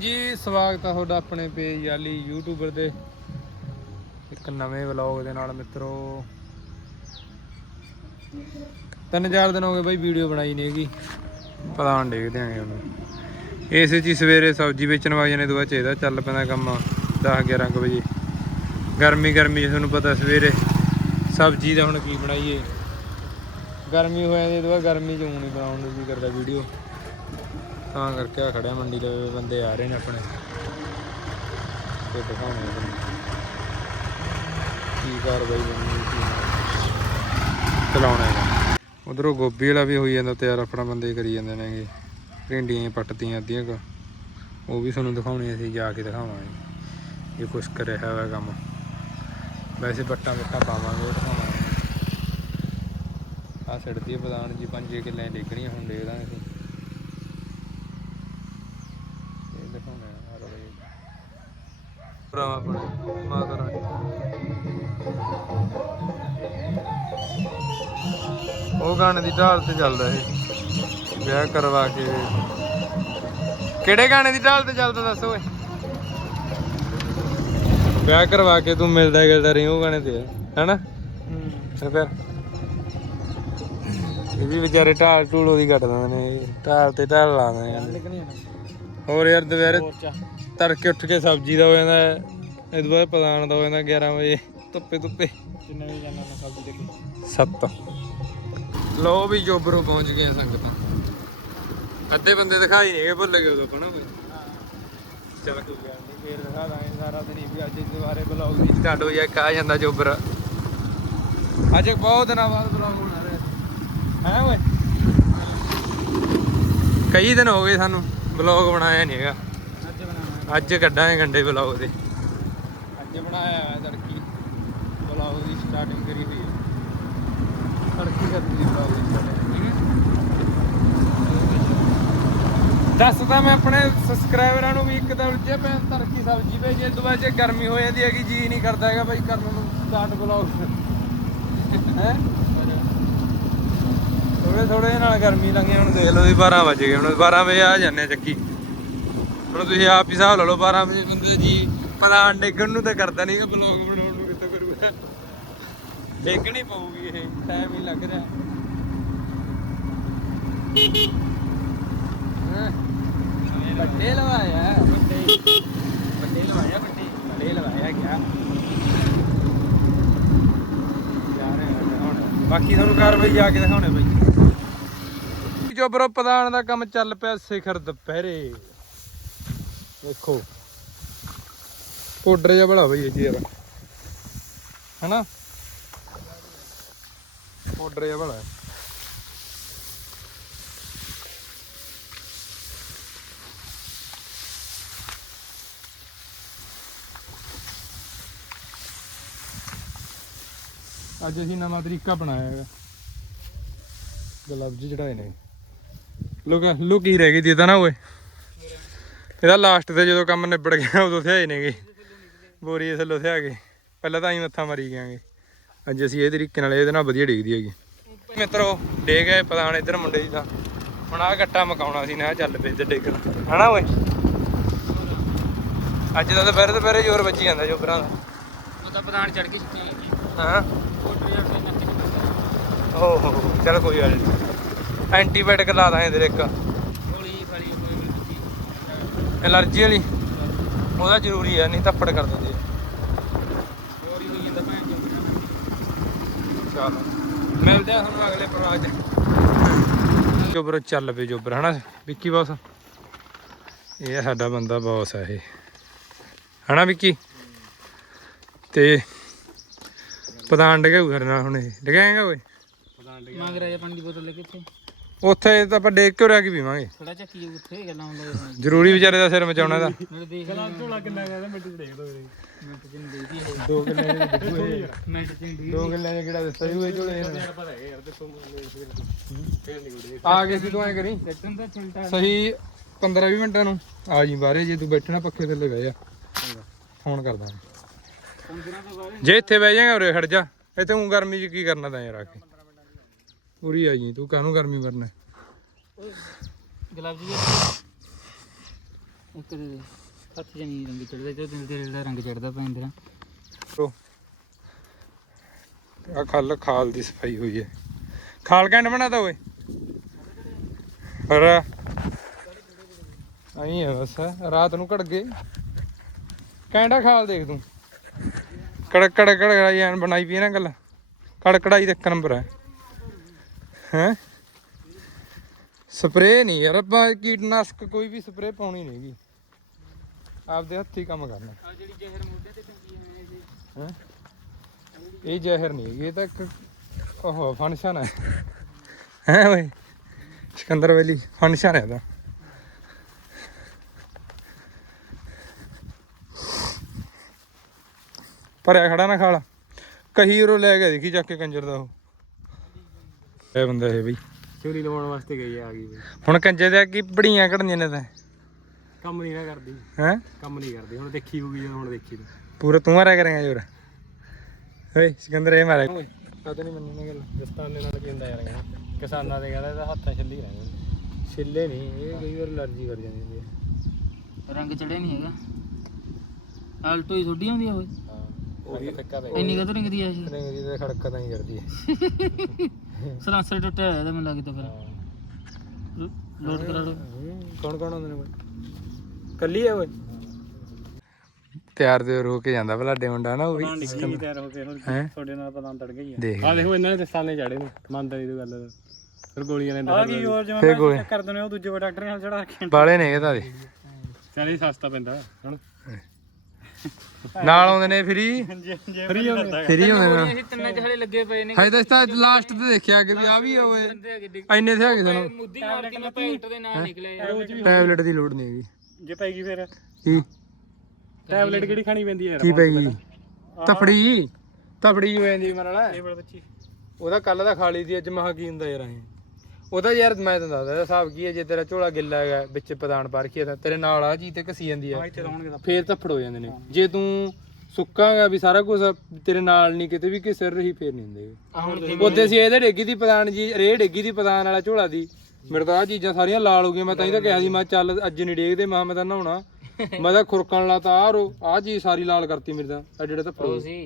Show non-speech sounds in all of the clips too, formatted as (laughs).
ਜੀ, ਸਵਾਗਤ ਆ ਤੁਹਾਡਾ ਆਪਣੇ ਪੇਜ ਵਾਲੀ ਯੂਟਿਊਬਰ ਦੇ। ਇੱਕ ਨਵੇਂ ਵਲੌਗ ਦੇ ਨਾਲ ਮਿੱਤਰੋ। ਤਿੰਨ ਚਾਰ ਦਿਨ ਹੋ ਗਏ ਬਈ ਵੀਡੀਓ ਬਣਾਈ ਨਹੀਂ ਹੈਗੀ। ਪਤਾ ਨਹੀਂ ਦੇਖਦੇ ਆਂਗੇ ਹੁਣ। ਇਸੇ ਚ ਹੀ ਸਵੇਰੇ ਸਬਜ਼ੀ ਵੇਚਣ ਵਾਲੇ ਨੇ ਦੁਆ ਚਾਹੀਦਾ ਚੱਲ ਪੈਂਦਾ ਕੰਮ 10 11 ਕੁ ਵਜੇ। ਗਰਮੀ ਗਰਮੀ ਤੁਹਾਨੂੰ ਪਤਾ ਸਵੇਰੇ ਸਬਜ਼ੀ ਦਾ ਹੁਣ ਕੀ ਬਣਾਈਏ। ਗਰਮੀ ਹੋ ਜਾਂਦੀ ਦੁਆ ਗਰਮੀ ਚ ਹੁਣ ਨਹੀਂ ਬਣਾਉਣ ਨੂੰ ਵੀ ਕਰਦਾ ਵੀਡੀਓ। ਤਾਂ ਕਰਕੇ ਆ ਖੜਿਆ ਮੰਡੀ ਦੇ ਬੰਦੇ ਆ ਰਹੇ ਨੇ ਆਪਣੇ। ਤੇ ਦਿਖਾਉਣੇ ਆ ਕੀ ਕਾਰਵਾਈ ਬਣਨੀ ਕੀ ਨਹੀਂ। ਚਲਾਉਣਾ ਹੈ ਉਧਰੋਂ ਗੋਭੀ ਵਾਲਾ ਵੀ ਹੋਈ ਜਾਂਦਾ, ਤਿਆਰ ਆਪਣਾ ਬੰਦੇ ਕਰੀ ਜਾਂਦੇ ਨੇਗੇ। ਭਿੰਡੀਆਂ ਪੱਟਦੀਆਂ ਅੱਧੀਆਂ ਕੁ। ਉਹ ਵੀ ਤੁਹਾਨੂੰ ਦਿਖਾਉਣੇ ਅਸੀਂ ਜਾ ਕੇ ਦਿਖਾਵਾਂਗੇ। ਇਹ ਕੁਛ ਕਰਿਆ ਹੋਇਆ ਕੰਮ। ਵੈਸੇ ਬੱਟਾਂ ਬੱਟਾਂ ਪਾਵਾਂਗੇ, ਉਹ ਦਿਖਾਵਾਂਗੇ। ਆ ਸੜਦੀ ਹੈ ਪ੍ਰਧਾਨ ਜੀ ਪੰਜੇ ਕਿੱਲੇ ਡੇਗਣੀਆਂ ਹੁਣ ਦੇਖਦਾ ਅਸੀਂ ਇਹ ਦਿਖਾਉਣਾ ਹੈ ਹਰ ਵੇਲੇ ਭਰਾਵਾ ਆਪਣੇ ਮਾਤਾ ਰਾਣੀ ਉਹ ਗਾਣੇ ਦੀ ਢਾਲ ਤੇ ਚੱਲਦਾ ਇਹ। ਵਿਆਹ ਕਰਵਾ ਕੇ। ਕਿਹੜੇ ਗਾਣੇ ਦੀ ਢਾਲ ਤੇ ਚੱਲਦਾ ਦੱਸ ਓਏ? ਵਿਆਹ ਕਰਵਾ ਕੇ ਤੂੰ ਮਿਲਦਾ ਗਿਲਦਾ ਰਹੀ ਉਹ ਗਾਣੇ ਤੇ ਹੈਨਾ? ਤੇ ਫਿਰ? ਇਹ ਵੀ ਵਿਚਾਰੇ ਢਾਲ ਢੂਲ ਉਹਦੀ ਕੱਟ ਦਿੰਦੇ ਨੇ ਢਾਲ ਤੇ ਢਾਲ ਲਾ ਦਿੰਦੇ ਨੇ। ਹੋਰ ਯਾਰ ਦੁਪਹਿਰੇ ਤੜਕੇ ਉੱਠ ਕੇ ਸਬਜ਼ੀ ਦਾ ਹੋ ਜਾਂਦਾ ਹੈ। ਇਹ ਤੋਂ ਬਾਅਦ ਪਦਾਨ ਦਾ ਹੋ ਜਾਂਦਾ 11 ਵਜੇ। ਧੁੱਪੇ ਧੁੱਪੇ। ਕਿੰਨੇ ਵੀ ਜਾਣਾ ਮੈਂ ਸਬਜ਼ੀ ਦੇਖੀ ਸੱਤ। ਲੋ ਵੀ ਜੋਬਰੋਂ ਪਹੁੰਚ ਗਏ ਸੰਗਤਾਂ। ਅੱਧੇ ਬੰਦੇ ਦਿਖਾਈ ਨਹੀਂ ਗਏ ਭੁੱਲ ਗਏ ਉਦੋਂ ਕੋਣਾ ਕੋਈ। ਚਲ ਕੋਈ ਗੱਲ ਨਹੀਂ ਫੇਰ ਦਿਖਾ ਦਾਂਗੇ ਸਾਰਾ ਦਿਨ ਵੀ ਅੱਜ ਬਲੌਗ ਦੀ ਸਟਾਰਟ ਹੋ ਜਾ ਕਾ ਜਾਂਦਾ ਜੋਬਰ। ਅੱਜ ਬਹੁਤ ਦਿਨਾਂ ਬਾਅਦ ਬਲੌਗ ਬਣਾ ਰਿਹਾ। ਹੈ ਓਏ? ਕਈ ਦਿਨ ਹੋ ਗਏ ਸਾਨੂੰ ਬਲੌਗ ਬਣਾਇਆ ਨਹੀਂ ਹੈਗਾ। ਅੱਜ ਬਣਾਉਣਾ ਕੱਢਾਂਗੇ ਗੰਡੇ ਬਲੌਗ ਦੇ। ਅੱਜ ਬਣਾਇਆ ਹੈ ਤੜਕੀ। ਬਲੌਗ ਦੀ ਸਟਾਰਟਿੰਗ ਕਰੀ ਹੋਈ ਹੈ ਤੜਕੀ ਕਰਦੀ ਬਲੌਗ ਦੀ ਸਟਾਰਟਿੰਗ ਦੱਸਦਾ ਮੈਂ ਆਪਣੇ ਸਬਸਕ੍ਰਾਈਬਰਾਂ ਨੂੰ ਵੀ ਇੱਕ ਤਾਂ ਉਲਝੇ ਪਏ ਤੜਕੀ ਸਬਜ਼ੀ ਭੇਜੇ ਦੁਬਾਰਾ ਜੇ ਗਰਮੀ ਹੋ ਜਾਂਦੀ ਹੈਗੀ, ਜੀ ਨਹੀਂ ਕਰਦਾ ਹੈਗਾ ਬਾਈ ਕਰਨ ਨੂੰ ਸਟਾਰਟ ਬਲੌਗ ਹੈ? ਥੋੜੇ ਥੋੜੇ ਨਾਲ ਗਰਮੀ ਲੰਘੀ ਹੁਣ, ਦੇਖ ਲਓ ਜੀ 12 ਵਜ ਗਏ ਹੁਣ 12 ਵਜੇ ਆ ਜਾਂਦੇ ਚੱਕੀ। ਹੁਣ ਤੁਸੀਂ ਆਪ ਹੀ ਹਿਸਾਬ ਲਾ ਲਓ 12 ਵਜੇ ਬੰਦੇ ਜੀ ਪਤਾ ਡੇਗਣ ਨੂੰ ਤਾਂ ਕਰਦਾ ਨਹੀਂ ਕਿ ਬਲੌਗ ਬਣਾਉਣ ਨੂੰ ਕਿੱਥੇ ਕਰੂਗਾ? ਡੇਗਣੀ ਪਊਗੀ ਇਹ ਟਾਈਮ ਹੀ ਲੱਗ ਰਿਹਾ। ਹਾਂ। ਲਵਾਇਆ, ਵੱਡੇ। ਵੱਡੇ ਲਵਾਇਆ, ਵੱਡੇ। ਵੱਡੇ ਲਵਾਇਆ ਗਿਆ। ਬਾਕੀ ਤੁਹਾਨੂੰ ਕਾਰਵਾਈ ਜਾ ਕੇ ਦਿਖਾਉਣੇ ਬਾਈ। ਜੋ ਬਰੋ, ਪ੍ਰਧਾਨ ਦਾ ਕੰਮ ਚੱਲ ਪਿਆ ਸਿਖਰ ਦੁਪਹਿਰੇ। ਦੇਖੋ ਪਾਊਡਰ ਜਿਹਾ ਬੜਾ ਬਈ ਇਹ ਜੀ ਯਾਰ। ਹੈਨਾ? ਪਾਊਡਰ ਜਿਹਾ ਬੜਾ ਅੱਜ ਅਸੀਂ ਨਵਾਂ ਤਰੀਕਾ ਬਣਾਇਆ ਹੈਗਾ। ਗਲਵਜ ਚੜਾਏ ਨੇ। ਲੋਕ ਲੁਕ ਰਹਿ ਗਈ ਦੀ ਨਾ ਓਏ। ਇਹਦਾ ਲਾਸਟ ਤੇ ਜਦੋਂ ਕੰਮ ਨਿਬੜ ਗਿਆ ਉਦੋਂ ਥਿਆਏ ਨੇਗੇ ਬੋਰੀ ਇਸ ਥੱਲੋਂ ਥਿਆ ਕੇ ਪਹਿਲਾਂ ਤਾਂ ਅਸੀਂ ਮੱਥਾ ਮਾਰੀ ਗਿਆਂਗੇ। ਅੱਜ ਅਸੀਂ ਇਹ ਤਰੀਕੇ ਨਾਲ ਇਹਦੇ ਨਾਲ ਵਧੀਆ ਡੇਗਦੀ ਹੈਗੀ। ਮਿੱਤਰੋ ਡੇ ਗਏ ਪਤਾਣ ਇੱਧਰ ਮੁੰਡੇ ਦੀ ਤਾਂ। ਹੁਣ ਆਹ ਗੱਟਾ ਮਕਾਉਣਾ ਸੀ ਨਾ ਚੱਲ ਪਏ ਤੇ ਡੇਗਣ ਹਨਾ ਓਏ? ਅੱਜ ਦਾ ਦੁਪਹਿਰ ਦੁਪਹਿਰੇ ਜ਼ੋਰ ਵੱਜੀ ਜਾਂਦਾ ਜੋਬਰਾਂ ਦਾ। ਉਹ ਤਾਂ ਪ੍ਰਧਾਨ ਚੜ ਕੇ ਛੁੱਟੀ ਹਾਂ। ਕੋਟਰੀ ਯਾਰ ਤੇ ਨੱਚ ਨਹੀਂ ਓ ਹੋ ਹੋ ਚੱਲ ਕੋਈ ਗੱਲ ਨਹੀਂ ਐਂਟੀਬਾਇਓਟਿਕ ਲਾ ਦਾਂ ਇਹਦੇ ਇੱਕ ਗੋਲੀ ਸਾਰੀ ਕੋਈ ਵੀ ਦਿੱਤੀ ਐਲਰਜੀ ਵਾਲੀ। ਉਹਦਾ ਜ਼ਰੂਰੀ ਹੈ ਨਹੀਂ ਥੱਪੜ ਕਰ ਦਿੰਦੇ ਆ। ਚੋਰੀ ਹੋਈ ਜਾਂਦਾ ਭੈਣ ਚੋਂ ਚਲੋ। ਮਿਲਦੇ ਆ ਤੁਹਾਨੂੰ ਅਗਲੇ ਪ੍ਰੋਗਰਾਮ 'ਚ। ਜੋਬਰ ਚੱਲ ਪਏ ਜੋਬਰ ਹਨਾ? ਵਿੱਕੀ ਬੌਸ ਇਹ ਆ ਸਾਡਾ ਬੰਦਾ ਬੌਸ ਹੈ ਇਹ। ਹਨਾ ਵਿੱਕੀ? ਤੇ ਪ੍ਰਧਾਨ ਡਗਾਉ ਕਰਨਾ ਹੁਣ ਇਹ। ਡਗਾਏਗਾ ਓਏ ਮੰਗ ਰਿਹਾ ਪਾਣੀ ਦੀ ਬੋਤਲ ਲੈ ਕੇ ਇੱਥੇ। ਉੱਥੇ ਤਾਂ ਆਪਾਂ ਡੇਕ ਕੇ ਰਹਿ ਕੇ ਪੀਵਾਂਗੇ? ਥੋੜਾ ਚੱਕੀ ਉੱਥੇ ਗੱਲਾਂ ਹੁੰਦਾ ਜ਼ਰੂਰੀ ਵਿਚਾਰੇ ਦਾ ਸਿਰ ਮਚਾਉਣਾ ਦਾ ਨਾਲੇ ਦੇਖ ਲਾ ਝੋਲਾ ਕਿੰਨਾ ਕਹਿੰਦਾ ਮਿੰਟ ਚ ਦੇਖ ਦੋ ਵੀਰੇ। ਮਿੰਟ ਚ ਨਹੀਂ ਦੇਖਦੀ ਇਹ। ਦੋ ਕਿੱਲੇ ਦੇ ਡਿੱਗੂ ਇਹ। ਮਿੰਟ ਚ ਨਹੀਂ ਦੋ ਕਿੱਲੇ ਦੇ ਕਿਹੜਾ ਦੱਸਿਆ ਜੂਏ ਝੋਲੇ ਪਤਾ ਹੈਗਾ ਯਾਰ ਦੇਖੋ ਫੇਰ ਨਿਕਲਦੇ ਆ ਗਏ ਸੀ ਤੂੰ ਐ ਕਰੀ। ਸੈਟਨ ਦਾ ਚੁਲਟਾ ਸਹੀ 15 20 ਮਿੰਟਾਂ ਨੂੰ। ਆ ਜੀ ਬਾਹਰੇ ਜੇ ਤੂੰ ਬੈਠਣਾ ਪੱਖੇ ਥੱਲੇ ਬਹਿ ਜਾ। ਫੋਨ ਕਰਦਾ। ਜੇ ਇੱਥੇ ਬਹਿ ਜਾਏਗਾ ਉਰੇ ਖੜ ਜਾ। ਇੱਥੇ ਉਂ ਗਰਮੀ 'ਚ ਕੀ ਕਰਨਾ ਤਾਂ ਯਾਰ ਆ ਕੇ। ਪੂਰੀ ਆ ਜੀ ਤੂੰ ਕਾਹਨੂੰ ਗਰਮੀ ਵਰਨਾ ਗਲਵਜ ਵੀ ਇੱਕ ਦੇ ਹੱਥ ਨਹੀਂ ਰੰਗ ਚੜਦਾ ਤੇ ਦਿਲ ਦਿਲ ਦਾ ਰੰਗ ਚੜਦਾ ਪੈਂਦਰਾ ਆ ਖੱਲ ਖਾਲ ਦੀ ਸਫ਼ਾਈ ਹੋਈ ਹੈ। ਖਾਲ ਕੈਂਡ ਬਣਾਤਾ ਓਏ। ਪਰ ਆਈ ਹੈ ਬਸ ਰਾਤ ਨੂੰ ਘੜ ਗਏ। ਕੈਂਡਾ ਖਾਲ ਦੇਖ ਤੂੰ। ਕੜਕ ਕੜਕ ਕੜਾਈ ਐਨ ਬਣਾਈ ਪਈ ਨਾ ਗੱਲ। ਕੜਕੜਾਈ ਦਾ ਇੱਕ ਨੰਬਰ ਹੈ। ਹੈ ਸਪਰੇ ਨਹੀਂ ਯਾਰ ਆਪਾਂ ਕੀਟਨਾਸ਼ਕ ਕੋਈ ਵੀ ਸਪਰੇ ਪਾਉਣੀ ਨਹੀਂਗੀ ਆਪਦੇ ਹੱਥੀ ਕੰਮ ਕਰਨਾ। ਆ ਜਿਹੜੀ ਜ਼ਹਿਰ ਮੋਢੇ ਤੇ ਟੰਗੀ ਹੈ ਇਹ ਹੈਂ? ਇਹ ਜ਼ਹਿਰ ਨਹੀਂ ਇਹ ਤਾਂ ਇੱਕ ਉਹ ਫੰਕਸ਼ਨ ਹੈ। ਹੈ ਓਏ ਸਿਕੰਦਰ ਵੈਲੀ ਫੰਕਸ਼ਨ ਹੈ ਇਹਦਾ। ਭਰਿਆ ਖੜਾ ਨਾ ਖਾਲਾ। ਕਹੀ ਉਰੋਂ ਲੈ ਗਿਆ ਦੇਖੀ ਚੱਕ ਕੇ ਕੰਜਰ ਦਾ ਉਹ। ਇਹ ਬੰਦਾ ਇਹ ਬਈ ਚੋਰੀ ਲਵਾਉਣ ਵਾਸਤੇ ਗਈ ਆ ਗਈ ਬਈ ਹੁਣ ਕੰਜਰ ਦੇ ਕੀ ਬੜੀਆਂ ਕੱਢਣੀਆਂ ਨੇ ਤਾਂ। ਕੰਮ ਨਹੀਂ ਨਾ ਕਰਦੀ। ਹੈ? ਕੰਮ ਨਹੀਂ ਕਰਦੀ। ਹੁਣ ਦੇਖੀ ਹੋਊਗੀ ਜਦੋਂ ਹੁਣ ਦੇਖੀ ਤੂੰ। ਪੂਰਾ ਤੂੰ ਮਾਰਿਆ ਕਰੇਗਾ ਜੋਰ। ਓਏ ਸਿਕੰਦਰ ਇਹ ਮਾਰਿਆ। ਕਦ ਨਹੀਂ ਮੰਨਣੀ ਗੱਲ। ਦਸਤਾਨੇ ਨਾਲ ਕੀ ਹੁੰਦਾ ਯਾਰ ਕਹਿੰਦਾ ਕਿਸਾਨਾਂ ਦੇ ਕਹਿੰਦਾ ਇਹਦਾ ਹੱਥਾਂ ਛੱਲੀ ਰਹਿੰਦੇ। ਛਿੱਲੇ ਨਹੀਂ ਇਹ ਕਈ ਵਾਰ ਅਲਰਜੀ ਕਰ ਜਾਂਦੀ ਹੁੰਦੀ ਹੈ ਰੰਗ ਚੜਿਆ ਨਹੀਂ ਹੈਗਾ। ਆਲਟੋ ਹੀ ਥੋੜੀ ਆਉਂਦੀ ਆ ਓਏ ਹਾਂ ਉਹੀ ਪੈ ਇੰਨੀ ਰਿੰਗਦੀ ਆ ਇਹ? ਰੰਗਦੀ ਤਾਂ ਖੜਕਾ ਤਾਂ ਹੀ ਕਰਦੀ ਹੈ (laughs) ਸਲਾਂਸਰ ਟੁੱਟਿਆ ਹੋਇਆ ਇਹਦਾ ਮੈਨੂੰ ਲੱਗਦਾ ਫਿਰ। ਲੋਡ ਕਰਾ ਲਓ। ਕੌਣ ਕੌਣ ਹੁੰਦੇ ਨੇ ਓਏ ਕੱਲੀ ਹੈ ਓਏ? ਤਿਆਰ ਦੇ ਰੋ ਕੇ ਜਾਂਦਾ ਬਲਾਡੇ ਮੁੰਡਾ ਨਾ ਉਹ ਵੀ। ਡਿੱਗੀ ਤਿਆਰ ਹੋ ਕੇ ਤੁਹਾਡੇ ਨਾਲ ਪਤਾ ਤੜ ਗਈ ਆ ਆ। ਦੇਖੋ ਇਹਨਾਂ ਨੇ ਦਸਤਾਨੇ ਚਾੜੇ ਨੇ ਮੰਨਦਾ ਦੀ ਗੱਲ ਫਿਰ ਗੋਲੀਆਂ ਨੇ ਆ ਕੀ ਹੋਰ ਜਿਵੇਂ ਕਰ ਦਿੰਦੇ ਉਹ ਦੂਜੇ ਡਾਕਟਰ ਨਾਲ ਚੜਾ ਕੇ ਬਾਲੇ ਨੇ ਇਹਦਾ ਦੇ। ਚੱਲ ਸਸਤਾ ਪੈਂਦਾ ਹੁਣ ਨਾਲ ਆਉਂਦੇ ਨੇ ਫਰੀ? ਫਰੀ ਹੋ ਗਿਆ ਫਰੀ ਹੁੰਦੇ ਨੇ ਇਹ ਤਿੰਨਾਂ ਚ ਹਲੇ ਲੱਗੇ ਪਏ ਨੇ। ਹਜੇ ਤਾਂ ਇਸ ਲਾਸਟ ਤੇ ਦੇਖਿਆ ਕਿ ਵੀ ਆ ਵੀ ਡਿੱਗ ਐਨੇ ਥੇ ਹੈਗੇ ਸਾਨੂੰ। ਮੁੱਦੀ ਮਾਰ ਕੇ ਮੈਂ ਪੈਕਟ ਦੇ ਨਾਲ ਨਿਕਲੇ ਯਾਰ ਟੈਬਲੇਟ ਦੀ ਲੋੜ ਨਹੀਂ ਹੈਗੀ। ਜੇ ਪੈ ਗਈ ਫਿਰ? ਕੀ? ਟੈਬਲੇਟ ਕਿਹੜੀ ਖਾਣੀ ਪੈਂਦੀ ਹੈ ਯਾਰ? ਕੀ ਪੈ ਗਈ ਤਫੜੀ ਤਫੜੀ ਹੋ ਜਾਂਦੀ ਮਨ ਉਹਦਾ ਕੱਲ ਦਾ ਖਾਲੀ ਦੀ ਅੱਜ ਮਹਾ ਕੀ ਹੁੰਦਾ ਯਾਰ ਐ ਉਹਦਾ ਯਾਰ ਮੈਂ ਤੈਨੂੰ ਦੱਸਦਾ ਇਹਦਾ ਹਿਸਾਬ ਕੀ ਹੈ ਜੇ ਤੇਰਾ ਝੋਲਾ ਗਿੱਲਾ ਹੈਗਾ ਵਿੱਚ ਪਦਾਨ ਪਾ ਰੱਖੀ ਤਾਂ ਤੇਰੇ ਨਾਲ ਆ ਚੀਜ਼ ਤੇ ਘਸੀ ਜਾਂਦੀ ਆ ਇੱਥੇ ਲਾਉਣਗੇ ਤਾਂ ਫੇਰ ਧੱਫੜ ਹੋ ਜਾਂਦੇ ਨੇ। ਜੇ ਤੂੰ ਸੁੱਕਾਗਾ ਵੀ ਸਾਰਾ ਕੁਝ ਤੇਰੇ ਨਾਲ ਨਹੀਂ ਕਿਤੇ ਵੀ ਕਿਸੇ ਰਹੀ ਫੇਰ ਨਹੀਂ ਹੁੰਦੇ। ਆਹ ਉਹਦੇ ਸੀ ਇਹਦੇ ਡੇਗੀ ਦੀ ਪਦਾਨ ਜੀ ਰੇ ਡੇਗੀ ਦੀ ਪਦਾਨ ਵਾਲਾ ਝੋਲਾ ਦੀ। ਮੇਰੇ ਤਾਂ ਆ ਚੀਜ਼ਾਂ ਸਾਰੀਆਂ ਲਾਲ ਹੋ ਗਈਆਂ ਮੈਂ ਤਾਂ ਹੀ ਤਾਂ ਕਿਹਾ ਸੀ ਮੈਂ ਕਿਹਾ ਚੱਲ ਅੱਜ ਨਹੀਂ ਡੇਗਦੇ ਮੈਂ ਕਿਹਾ ਮੈਂ ਤਾਂ ਨਹਾਉਣਾ। ਮੈਂ ਤਾਂ ਖੁਰਕਣ ਲਾਤਾ ਆ ਰੋ ਆ ਚੀਜ਼ ਸਾਰੀ ਲਾਲ ਕਰਤੀ ਮੇਰੇ ਤਾਂ ਐਡੇ ਐਡੇ ਧੱਫੜ ਉਹ ਸੀ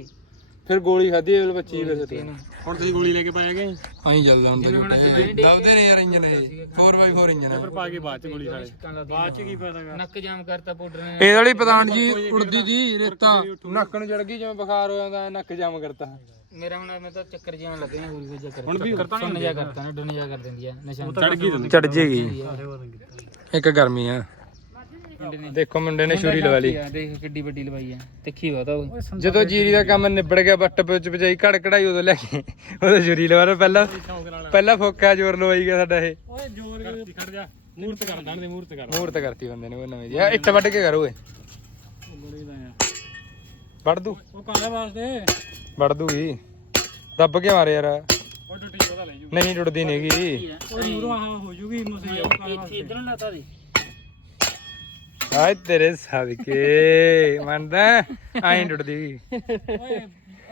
ਫਿਰ ਗੋਲੀ ਖਾਧੀ ਇਹ ਬੱਚੀ ਫਿਰ ਤੇ ਹੁਣ ਤੁਸੀਂ ਗੋਲੀ ਲੈ ਕੇ ਪਾਇਆ ਗਏ ਆਈ ਚੱਲਦਾ ਹੁੰਦਾ ਦਬਦੇ ਨੇ ਯਾਰ ਇੰਜਨ ਇਹ। 4x4 ਇੰਜਨ ਫਿਰ ਪਾ ਕੇ ਬਾਅਦ ਚ ਗੋਲੀ ਸਾਲੇ ਬਾਅਦ ਚ ਕੀ ਫਾਇਦਾ ਨੱਕ ਜਾਮ ਕਰਤਾ ਪਾਊਡਰ ਨੇ। ਇਹ ਵਾਲੀ ਪਤਾਨ ਜੀ ਉੜਦੀ ਦੀ ਰੇਤਾ। ਨੱਕ ਨੂੰ ਚੜ ਗਈ ਜਿਵੇਂ ਬੁਖਾਰ ਹੋ ਜਾਂਦਾ ਨੱਕ ਜਾਮ ਕਰਤਾ। ਮੇਰਾ ਹੁਣ ਮੈਂ ਤਾਂ ਚੱਕਰ ਜਿਹਾ ਲੱਗੇ ਨਾ ਹੋਰ ਵੀ ਚੱਕਰ ਹੁਣ ਵੀ ਸੁਣ ਜਾ ਕਰਤਾ ਨਾ ਡੁੰਨ ਜਾ ਕਰ ਦਿੰਦੀ ਆ ਨਿਸ਼ਾਨ ਚੜ ਗਈ ਚੜ ਜੇਗੀ। ਇੱਕ ਗਰਮੀ ਆ। ਦੇਖੋ ਮੁੰਡੇ ਨੇ ਛੁਰੀ ਲਵਾ ਲਈ। ਆ ਦੇਖ ਕਿੱਡੀ ਵੱਡੀ ਲਵਾਈ ਆ। ਤਿੱਖੀ ਵਾ ਤਾਂ ਉਹ। ਜਦੋਂ ਜੀਰੀ ਦਾ ਕੰਮ ਨਿਬੜ ਗਿਆ ਬੱਟ ਵਿੱਚ ਵਜਾਈ ਘੜ ਕਢਾਈ ਉਦੋਂ ਲੈ ਕੇ ਉਦੋਂ ਛੁਰੀ ਲਵਾ ਰਿਹਾ ਪਹਿਲਾਂ ਪਹਿਲਾਂ ਫੋਕਾ ਜ਼ੋਰ ਲਵਾਈ ਗਿਆ ਸਾਡਾ ਇਹ। ਓਏ ਜੋਰ ਕਰਤੀ ਖੜ ਜਾ। ਮੂਰਤ ਕਰ ਦਾਣ ਦੇ ਮੂਰਤ ਕਰ। ਮੂਰਤ ਕਰਤੀ ਬੰਦੇ ਨੇ ਉਹ ਨਵੇਂ ਜੀ ਇੱਟ ਵੱਢ ਕੇ ਕਰ ਓਏ। ਦਾ ਆ ਵੱਢ ਦੂ। ਉਹ ਕਾਹਦੇ ਵਾਸਤੇ ਵੱਢ ਦੂਗੀ। ਦੱਬ ਕੇ ਮਾਰੇ ਯਾਰ। ਉਹ ਟੁੱਟੀ ਉਹਦਾ ਲੈ ਜੂ। ਨਹੀਂ ਟੁੱਟਦੀ ਨਹੀਂ ਹੈਗੀ। ਉਹ ਮੂਰੋਂ ਆਹ ਹੋ ਜੂਗੀ ਮਸੇ ਇੱਥੇ ਇਧਰੋਂ ਲਾਤਾ ਦੇ। ਆਏ ਤੇਰੇ ਸਦਕੇ ਮੰਨਦਾ? ਐਂ ਟੁੱਟਦੀ ਓਏ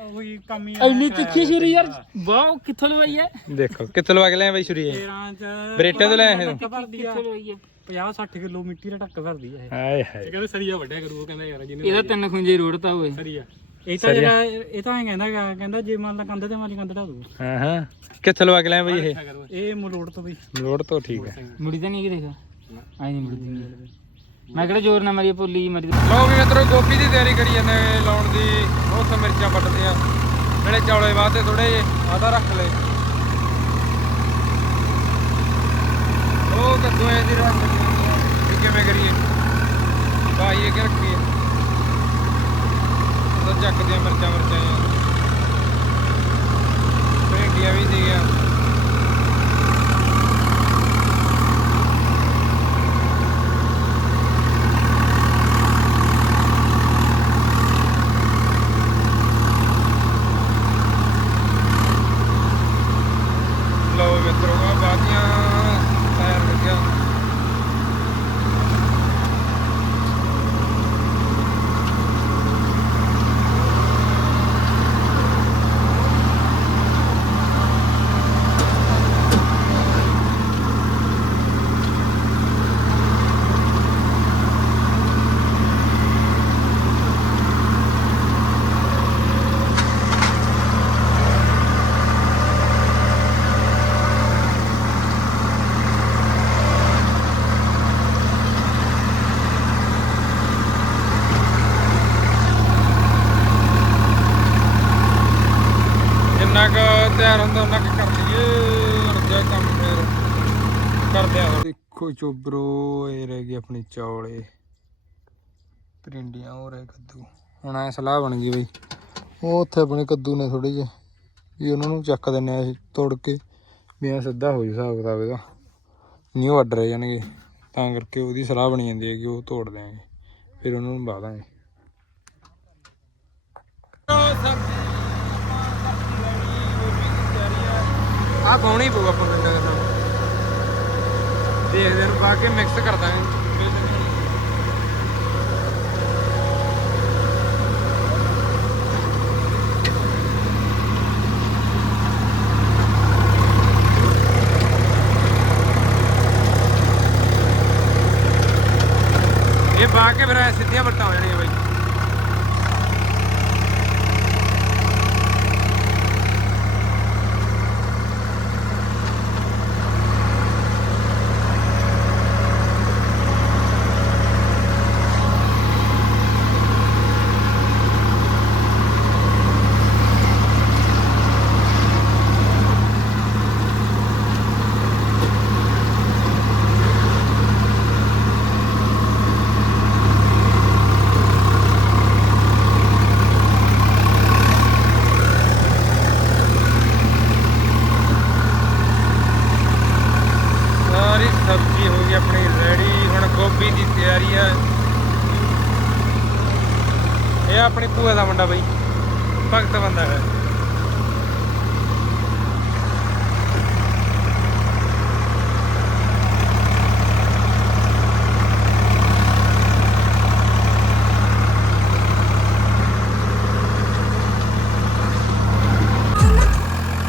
ਉਹੀ ਕੰਮ ਹੀ ਇੰਨੀ ਤਿੱਖੀ ਛੁਰੀ ਯਾਰ ਵਾਹ ਕਿੱਥੋਂ ਲਵਾਈ ਆ ਦੇਖੋ ਕਿੱਥੋਂ ਲਵਾ ਕੇ ਲਿਆ ਬਈ ਛੁਰੀ ਇਹ? 13 ਚ ਬਰੇਟੇ ਤੋਂ ਲਿਆ ਇਹ? ਟੱਕ ਭਰਦੀ ਆ ਕਿੱਥੋਂ ਲਵਾਈ ਆ 50 60 ਕਿਲੋ ਮਿੱਟੀ ਦਾ ਟੱਕ ਭਰਦੀ ਇਹ। ਹਾਏ ਹਾਏ। ਇਹ ਕਹਿੰਦੇ ਸਰੀਆ ਵੱਡਿਆ ਕਰੂ ਉਹ ਕਹਿੰਦਾ ਯਾਰ ਜਿਹਨੇ ਇਹਦਾ ਤਿੰਨ ਖੁੰਝੇ ਰੋੜਤਾ ਹੋਏ ਸਰੀਆ। ਇਹ ਤਾਂ ਜਿਹੜਾ ਇਹ ਤਾਂ ਐਂ ਕਹਿੰਦਾ ਕਹਿੰਦਾ ਜੇ ਮੰਨ ਲਾ ਕੰਧ ਤੇ ਮਾਰੀ ਕੰਧ ਢਾ ਦੂ। ਹਾਂ ਹਾਂ। ਕਿੱਥੋਂ ਲਵਾ ਕੇ ਲਿਆ ਬਈ ਇਹ? ਇਹ ਮਲੋੜ ਤੋਂ ਬਈ। ਲੋੜ ਤੋਂ ਠੀਕ ਹੈ ਮੁੜੀ ਤਾਂ ਨਹੀਂ ਕਿ ਦੇਖਾ। ਆਈ ਨਹੀਂ ਮੁੜਦੀ। ਮੈਂ ਕਿਹੜਾ ਜ਼ੋਰ ਨਾ ਮਾਰੀ ਭੁੱਲੀ ਜੀ ਲਓ ਵੀ ਮਿੱਤਰੋ, ਗੋਭੀ ਦੀ ਤਿਆਰੀ ਕਰੀ ਜਾਂਦੇ ਨੇ ਲਾਉਣ ਦੀ। ਉਹ ਮਿਰਚਾਂ ਵੱਟਦੇ ਆ। ਜਿਹੜੇ ਚੌਲੇ ਵਾਸਤੇ ਥੋੜੇ ਜੇ ਆਦਾ ਰੱਖ ਲੈ ਉਹ ਕੱਦੂ ਐ ਦੀ ਰੱਖ ਕਿਵੇਂ ਕਰੀਏ? ਭਾਈ, ਇਹ ਕਿ ਰੱਖੀਏ ਉਹ ਤਾਂ ਚੱਕ ਦੀਆਂ ਮਿਰਚਾਂ ਮਿਰਚਾਂ ਆ ਭਿੰਡੀਆਂ ਵੀ ਸੀਗੀਆਂ ਲਓ ਮਿੱਤਰੋ ਆ ਬਾਦੀਆਂ ਟਾਇਰ ਲੱਗਿਆ ਤਿਆਰ ਹੁੰਦਾ, ਉਹਨਾਂ ਕੇ ਕਰ ਲਈਏ ਰੁਕਿਆ ਕੰਮ ਫੇਰ ਕਰਦੇ ਆ ਦੇਖੋ ਚੋਬਰੋ ਇਹ ਰਹਿ ਗਈ ਆਪਣੀ ਚੌਲੇ। ਪਰਿੰਡੀਆਂ ਹੋ ਰਹੇ ਕੱਦੂ। ਹੁਣ ਐ ਸਲਾਹ ਬਣ ਗਈ ਬਈ। ਉਹ ਉੱਥੇ ਆਪਣੇ ਕੱਦੂ ਨੇ ਥੋੜੇ ਜਿਹੇ, ਵੀ ਉਹਨਾਂ ਨੂੰ ਚੱਕ ਦਿੰਨੇ ਆ ਅਸੀਂ ਤੋੜ ਕੇ। ਵੀ ਐ ਸਿੱਧਾ ਹੋ ਜੂ ਹਿਸਾਬ ਕਿਤਾਬ ਇਹਦਾ। ਨਿਊ ਉਹ ਆ ਜਾਣਗੇ। ਤਾਂ ਕਰਕੇ ਉਹਦੀ ਸਲਾਹ ਬਣੀ ਜਾਂਦੀ ਹੈ ਕਿ ਉਹ ਤੋੜ ਦਿਆਂਗੇ। ਫਿਰ ਉਹਨਾਂ ਨੂੰ ਬਾਹ ਆ ਪਾਉਣੀ ਪਊਗਾ ਆਪਾਂ ਨੂੰ ਡੰਗਰ ਨਾਲ? ਦੇਖਦੇ ਨੂੰ ਪਾ ਕੇ ਮਿਕਸ ਕਰ ਦਾਂਗੇ। ਇਹ ਪਾ ਕੇ ਫਿਰ ਸਿੱਧੀਆਂ ਵੱਟਾਂ ਹੋ ਜਾਣੀਆਂ ਬਾਈ ਸਾਰੀ ਸਬਜ਼ੀ ਹੋ ਗਈ ਆਪਣੀ ਰੈਡੀ ਹੁਣ ਗੋਭੀ ਦੀ ਤਿਆਰੀ ਹੈ ਇਹ ਆਪਣੀ ਭੂਆ ਦਾ ਮੁੰਡਾ ਬਈ। ਭਗਤ ਬੰਦਾ ਹੈ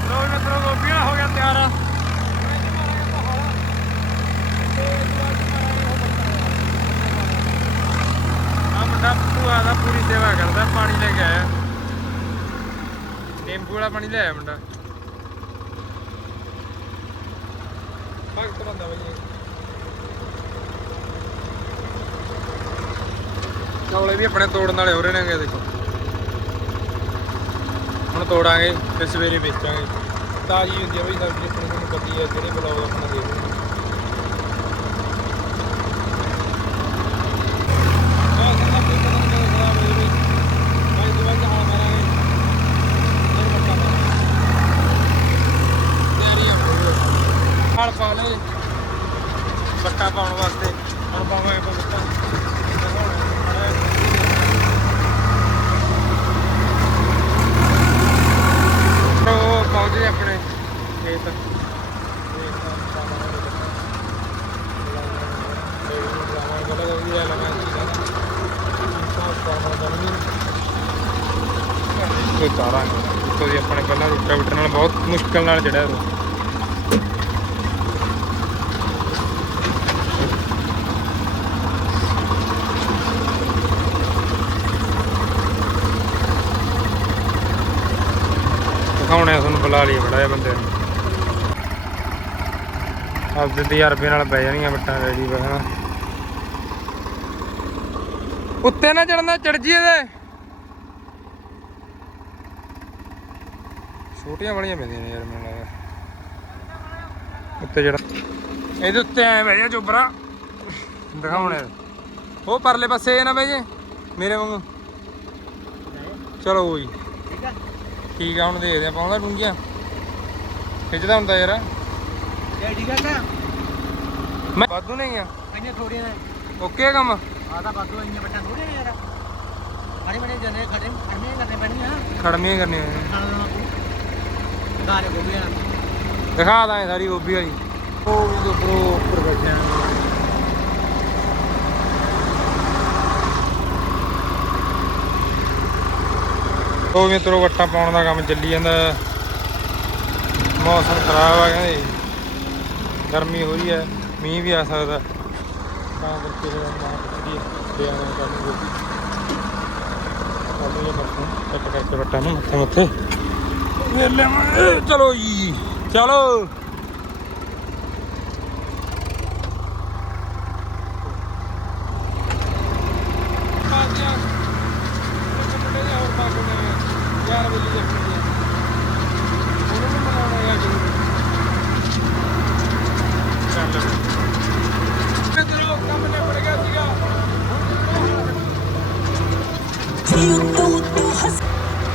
ਲੋ ਮਿੱਤਰੋ ਗੋਭੀਆਂ ਹੋ ਗਿਆ ਤਿਆਰ ਆ ਆ ਮੁੰਡਾ ਭੂਆ ਦਾ ਪੂਰੀ ਸੇਵਾ ਕਰਦਾ ਪਾਣੀ ਲੈ ਕੇ ਆਇਆ ਨਿੰਬੂ ਵਾਲਾ ਪਾਣੀ ਲੈ ਆਇਆ ਮੁੰਡਾ। ਭਗਤ ਬੰਦਾ ਬਈ। ਚੌਲੇ ਵੀ ਆਪਣੇ ਤੋੜਨ ਵਾਲੇ ਹੋ ਰਹੇ ਨੇਗੇ ਦੇਖੋ। ਹੁਣ ਤੋੜਾਂਗੇ ਤੇ ਸਵੇਰੇ ਵੇਚਾਂਗੇ। ਤਾਜ਼ੀ ਹੁੰਦੀ ਆ ਬਈ ਸਬਜ਼ੀ ਆਪਣੀ ਤੁਹਾਨੂੰ ਪਤੀ ਹੈ ਜਿਹੜੇ ਬਲੌਗ ਆਪਣਾ ਦੇਖਦੇ ਨੇ ਹਲ ਪਾ ਲੈ ਬੱਟਾ ਪਾਉਣ ਵਾਸਤੇ ਹੁਣ ਪਾਵਾਂਗੇ ਬੱਟਾ ਉਹ ਪਹੁੰਚ ਗਏ ਆਪਣੇ ਖੇਤ ਕੋਈ ਤਾਰਾ ਨਹੀਂ ਕੋਈ ਆਪਣੇ ਪਹਿਲਾਂ ਰੁੱਟਾ ਬਿਟਰ ਨਾਲ ਬਹੁਤ ਮੁਸ਼ਕਲ ਨਾਲ ਜਿਹੜਾ ਦਿਖਾਉਣੇ ਆ ਤੁਹਾਨੂੰ, ਬੁਲਾ ਲਈ ਬੜਾ ਜਿਹਾ ਬੰਦੇ ਨੂੰ। ਆਪਦੇ ਤਜਰਬੇ ਨਾਲ ਬਹਿ ਜਾਣੀਆਂ ਬੱਟਾਂ ਰੈਡੀ ਬਹਿਣਾ ਉੱਤੇ ਨਾ ਚੜਨਾ ਚੜ ਜੀ ਇਹਦੇ। ਛੋਟੀਆਂ ਬੜੀਆਂ ਪੈਂਦੀਆਂ ਨੇ ਯਾਰ ਮੈਨੂੰ ਲੱਗਦਾ। ਉੱਤੇ ਚੜ ਇਹਦੇ ਉੱਤੇ ਐ ਬਹਿ ਜਾ ਚੋਬਰਾ। ਦਿਖਾਉਣੇ ਉਹ ਪਰਲੇ ਪਾਸੇ ਇਹ ਨਾ ਬਹਿ ਜੇ ਮੇਰੇ ਵਾਂਗੂ। ਚਲੋ ਜੀ। ਠੀਕ ਆ। ਠੀਕ ਆ ਹੁਣ ਦੇਖਦੇ ਆ ਪਾਉਂਦਾ ਡੂੰਗੀਆਂ ਖਿੱਚਦਾ ਹੁੰਦਾ ਯਾਰ। ਆ ਮੈਂ ਵਾਧੂ ਨਹੀਂ ਆ। ਇੰਨੇ ਥੋੜੀਆਂ ਨੇ ਓਕੇ ਆ ਕੰਮ? ਆ ਤਾਂ ਇੰਨੇ ਬੱਟਾ ਥੋੜੇ ਨੇ ਯਾਰ। ਮਾੜੇ ਮਾੜੇ ਜਨੇ ਖੜੇ ਖੜਨੇ ਕਰਨੇ ਪੈਣੀਆਂ ਖੜਮੀਆਂ ਕਰਨੀਆਂ ਗਾਰੇ ਗੋਬੀਆਂ ਦਿਖਾ ਦਾਂ ਸਾਰੀ ਗੋਭੀ ਵਾਲੀ। ਉਹ ਵੀ ਜੋ ਬਰੋ ਉੱਪਰ ਬੈਠਿਆ। ਉਹ ਵੀ ਤਰੋ ਵੱਟਾਂ ਪਾਉਣ ਦਾ ਕੰਮ ਚੱਲੀ ਜਾਂਦਾ। ਮੌਸਮ ਖਰਾਬ ਆ ਕਹਿੰਦੇ। ਗਰਮੀ ਹੋ ਰਹੀ ਹੈ, ਮੀਂਹ ਵੀ ਆ ਸਕਦਾ। ਤਾਂ ਕਰਕੇ ਫਿਰ ਮਾਂ ਪੁੱਛਦੀ ਤੇ ਆਵਾਂ ਕਰਨ ਗੋਭੀ ਕੱਲ ਨੂੰ ਪਰਸੋਂ ਕੱਟ ਕਰਕੇ ਵੱਟਾਂ ਨੂੰ ਮੱਥੇ ਮੱਥੇ ਚਲੋ ਜੀ, ਚਲੋ।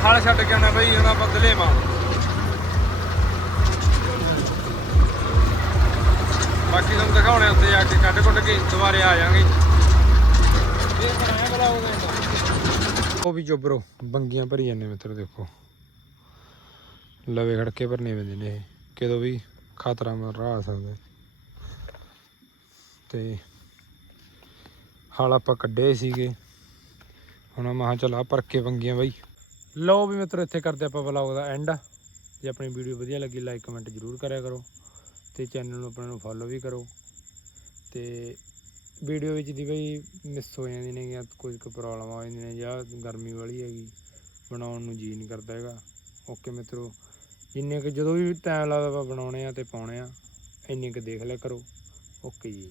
ਹਲ ਛੱਡ ਕੇ ਆਉਣਾ ਬਈ ਉਹਨਾਂ ਬਦਲੇ ਮਾਂ ਬਾਕੀ ਤੁਹਾਨੂੰ ਦਿਖਾਉਣੇ ਉੱਤੇ ਜਾ ਕੇ, ਕੱਢ ਕੁੱਢ ਕੇ ਦੁਬਾਰੇ ਆ ਜਾਾਂਗੇ ਇਹ ਬਣਾਇਆ ਬਲਾਉਗੇ ਉਹ ਵੀ ਜੋਬਰੋ, ਬੰਗੀਆਂ ਭਰੀ ਜਾਂਦੇ ਮਿੱਤਰ, ਦੇਖੋ। ਲਵੇ ਖੜਕੇ ਭਰਨੇ ਪੈਂਦੇ ਨੇ ਇਹ, ਕਿਦੋਂ ਵੀ ਖਤਰਾ ਮਰ ਰਹਾ ਸਕਦਾ ਤੇ ਹਾਲ ਆਪਾਂ ਕੱਢੇ ਸੀਗੇ। ਹੁਣ ਮਹਾ ਚਲਾ ਭਰ ਕੇ ਬੰਗੀਆਂ ਬਾਈ। ਲਓ ਵੀ ਮਿੱਤਰੋ, ਇੱਥੇ ਕਰਦੇ ਆਪਾਂ ਵਲੌਗ ਦਾ ਐਂਡ ਜੇ ਆਪਣੀ ਵੀਡੀਓ ਵਧੀਆ ਲੱਗੀ ਲਾਈਕ ਕਮੈਂਟ ਜ਼ਰੂਰ ਕਰਿਆ ਕਰੋ ਤੇ ਚੈਨਲ ਨੂੰ ਆਪਣੇ ਨੂੰ ਫੋਲੋ ਵੀ ਕਰੋ। ਤੇ ਵੀਡੀਓ ਵਿੱਚ ਦੀ ਬਈ ਮਿਸ ਹੋ ਜਾਂਦੀ ਨੇ ਜਾਂ ਕੁਝ ਕੁ ਪ੍ਰੋਬਲਮ ਆ ਜਾਂਦੀ ਨੇ ਜਾਂ ਗਰਮੀ ਵਾਲੀ ਹੈਗੀ, ਬਣਾਉਣ ਨੂੰ ਜੀ ਨਹੀਂ ਕਰਦਾ ਹੈਗਾ। ਓਕੇ ਮਿੱਤਰੋ, ਜਿੰਨੇ ਕਿ ਜਦੋਂ ਵੀ ਟਾਈਮ ਲੱਗਦਾ ਆਪਾਂ ਬਣਾਉਣੇ ਆ ਤੇ ਪਾਉਣੇ ਆ, ਇੰਨੇ ਕੁ ਦੇਖ ਲਿਆ ਕਰੋ। ਓਕੇ ਜੀ।